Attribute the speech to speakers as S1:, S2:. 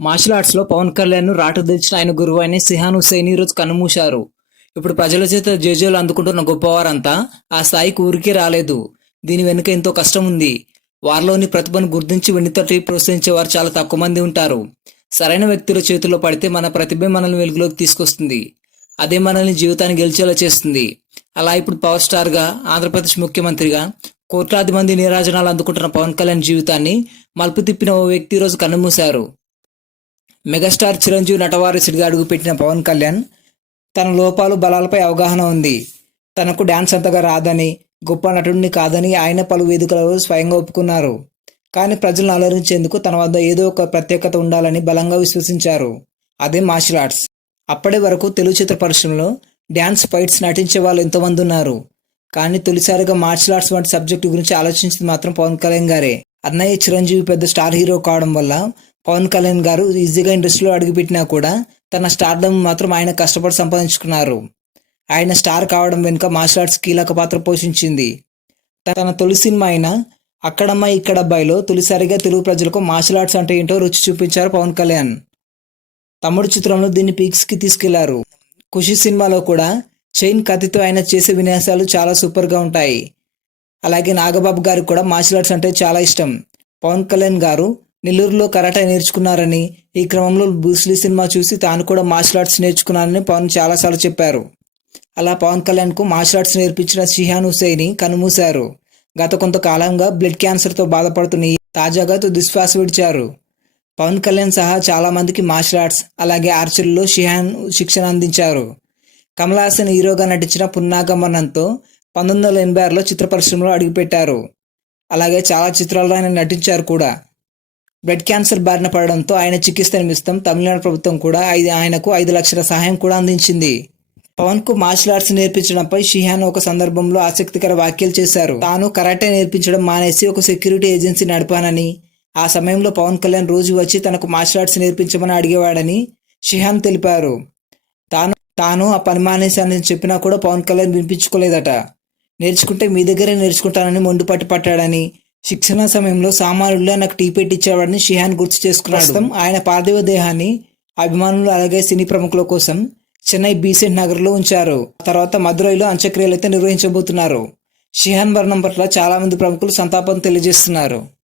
S1: Martial ఆర్ట్స్లో పవన్ కళ్యాణ్ రాటు తెచ్చిన ఆయన గురువు అయిన సిహాన్ హుసేన్ ఈరోజు రోజు ఇప్పుడు ప్రజల చేత జేజేలు అందుకుంటున్న గొప్పవారంతా ఆ స్థాయికి ఊరికే రాలేదు. దీని వెనుక ఎంతో కష్టం ఉంది. వారిలోని ప్రతిభను గుర్తించి వెండితోటి ప్రోత్సహించే వారు చాలా తక్కువ మంది ఉంటారు. సరైన వ్యక్తుల చేతుల్లో పడితే మన ప్రతిభ మనల్ని వెలుగులోకి తీసుకొస్తుంది. అదే మనల్ని జీవితాన్ని గెలిచేలా చేస్తుంది. అలా ఇప్పుడు పవర్ స్టార్గా ఆంధ్రప్రదేశ్ ముఖ్యమంత్రిగా కోట్లాది మంది నీరాజనాలు అందుకుంటున్న పవన్ కళ్యాణ్ జీవితాన్ని మలుపు తిప్పిన ఓ వ్యక్తి రోజు కన్నుమూశారు. మెగాస్టార్ చిరంజీవి నటవారసుడిగా అడుగుపెట్టిన పవన్ కళ్యాణ్ తన లోపాలు బలాలపై అవగాహన ఉంది. తనకు డ్యాన్స్ అంతగా రాదని గొప్ప నటుడిని కాదని ఆయన పలు వేదికలలో స్వయంగా ఒప్పుకున్నారు. కానీ ప్రజలను అలరించేందుకు తన వద్ద ఏదో ఒక ప్రత్యేకత ఉండాలని బలంగా విశ్వసించారు. అదే మార్షల్ ఆర్ట్స్. అప్పటి వరకు తెలుగు చిత్ర పరిశ్రమలో డ్యాన్స్ ఫైట్స్ నటించే వాళ్ళు ఎంతోమంది ఉన్నారు. కానీ తొలిసారిగా మార్షల్ ఆర్ట్స్ వంటి సబ్జెక్టు గురించి ఆలోచించింది మాత్రం పవన్ కళ్యాణ్ గారే. అన్నయ్య చిరంజీవి పెద్ద స్టార్ హీరో కావడం వల్ల పవన్ కళ్యాణ్ గారు ఈజీగా ఇండస్ట్రీలో అడుగుపెట్టినా కూడా తన స్టార్డమ్ మాత్రం ఆయన కష్టపడి సంపాదించుకున్నారు. ఆయన స్టార్ కావడం వెనుక మార్షల్ ఆర్ట్స్ కీలక పాత్ర పోషించింది. తన తొలి సినిమా అయిన అక్కడమ్మ ఇక్కడబ్బాయిలో తొలిసారిగా తెలుగు ప్రజలకు మార్షల్ ఆర్ట్స్ అంటే ఏంటో రుచి చూపించారు పవన్ కళ్యాణ్. తమ్ముడు చిత్రంలో దీన్ని పీక్స్కి తీసుకెళ్ళారు. ఖుషి సినిమాలో కూడా చైన్ కత్తితో ఆయన చేసే విన్యాసాలు చాలా సూపర్గా ఉంటాయి. అలాగే నాగబాబు గారికి కూడా మార్షల్ ఆర్ట్స్ అంటే చాలా ఇష్టం. పవన్ కళ్యాణ్ గారు నెల్లూరులో కరాటే నేర్చుకున్నారని ఈ క్రమంలో బ్రూస్లీ సినిమా చూసి తాను కూడా మార్షల్ ఆర్ట్స్ నేర్చుకున్నానని పవన్ చాలాసార్లు చెప్పారు. అలా పవన్ కళ్యాణ్కు మార్షల్ ఆర్ట్స్ నేర్పించిన షిహాన్ హుసేని కనుమూశారు. గత కొంతకాలంగా బ్లడ్ క్యాన్సర్తో బాధపడుతున్న తాజాగా దుశ్వాస విడిచారు. పవన్ కళ్యాణ్ సహా చాలామందికి మార్షల్ ఆర్ట్స్ అలాగే ఆర్చరీలో షిహాన్ శిక్షణ అందించారు. కమల్ హాసన్ హీరోగా నటించిన పున్నాగమనంతో పంతొమ్మిది వందల ఎనభై ఆరులో చిత్ర పరిశ్రమలో అడుగుపెట్టారు. అలాగే చాలా చిత్రాల్లో ఆయన నటించారు కూడా. బ్లడ్ క్యాన్సర్ బారిన పడడంతో ఆయన చికిత్స నిమిత్తం తమిళనాడు ప్రభుత్వం కూడా ఐదు ఆయనకు ఐదు లక్షల సహాయం కూడా అందించింది. పవన్కు మార్షల్ ఆర్ట్స్ నేర్పించడంపై షిహాన్ ఒక సందర్భంలో ఆసక్తికర వ్యాఖ్యలు చేశారు. తాను కరాటే నేర్పించడం మానేసి ఒక సెక్యూరిటీ ఏజెన్సీ నడిపానని ఆ సమయంలో పవన్ కళ్యాణ్ రోజు వచ్చి తనకు మార్షల్ ఆర్ట్స్ నేర్పించమని అడిగేవాడని షిహాన్ తెలిపారు. తాను తాను ఆ పని మానేశానని చెప్పినా కూడా పవన్ కళ్యాణ్ వినిపించుకోలేదట. నేర్చుకుంటే మీ దగ్గరే నేర్చుకుంటానని మొండిపట్టు పట్టాడని శిక్షణ సమయంలో సామాన్యుల్లో నాకు టీ పెట్టించేవాడిని షిహాన్ గుర్తు చేసుకున్నాడు. ఆయన పార్థివ దేహాన్ని అభిమానులు అలాగే సినీ ప్రముఖుల కోసం చెన్నై బీసెంట్ నగర్లో ఉంచారు. ఆ తర్వాత మదురైలో అంత్యక్రియలు అయితే నిర్వహించబోతున్నారు. షిహాన్ మరణం పట్ల చాలామంది ప్రముఖులు సంతాపం తెలియజేస్తున్నారు.